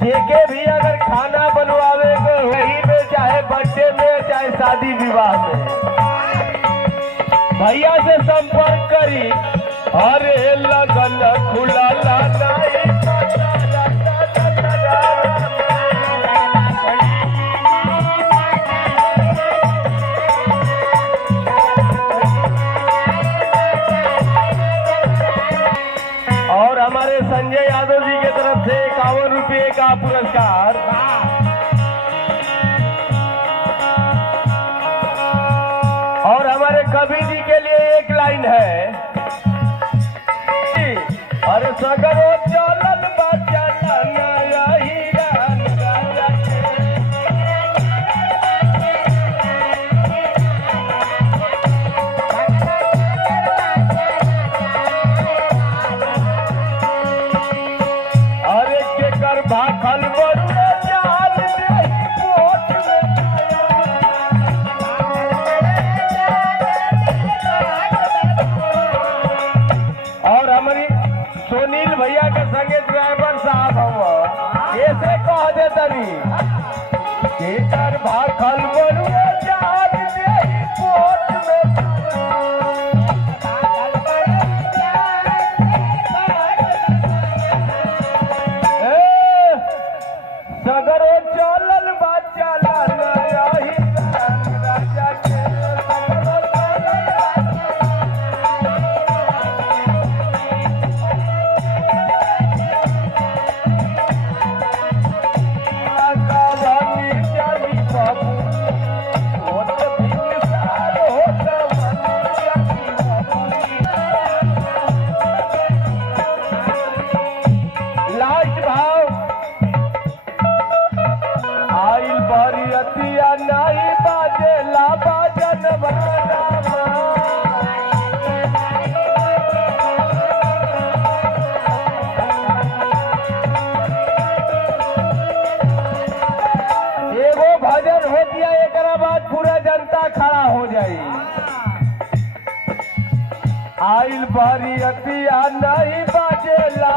जेके भी अगर खाना बनवावे को वही में, चाहे बर्थडे में चाहे शादी विवाह में, भैया से संपर्क करी। अरे लगन खुला और हमारे संजय यादव जी की तरफ से 51 रुपये का पुरस्कार। और हमारे कवि जी के लिए एक लाइन है। अरे सगरो चलन बचन यही रान राजा के। अरे के कर भाखल बरुए जाल देही कोट में। और हमारी सुनील भैया के संगे ड्राइवर साहब हम ऐसे कह दे तनी के कर भाखल बरुए जाल देही कोट में। सगरो चलल बा चलन यही रान राजा के। सगरो कवनी जानी बाबू होत भिनसार होत मनी जानी बाबू। लास्ट भाव। आइल बरियतिया नहीं बाजे ला बाजन बरामा। एगो भजन हो दिया, एक बाद पूरा जनता खड़ा हो जाई। आइल बरियतिया नहीं बाजे ला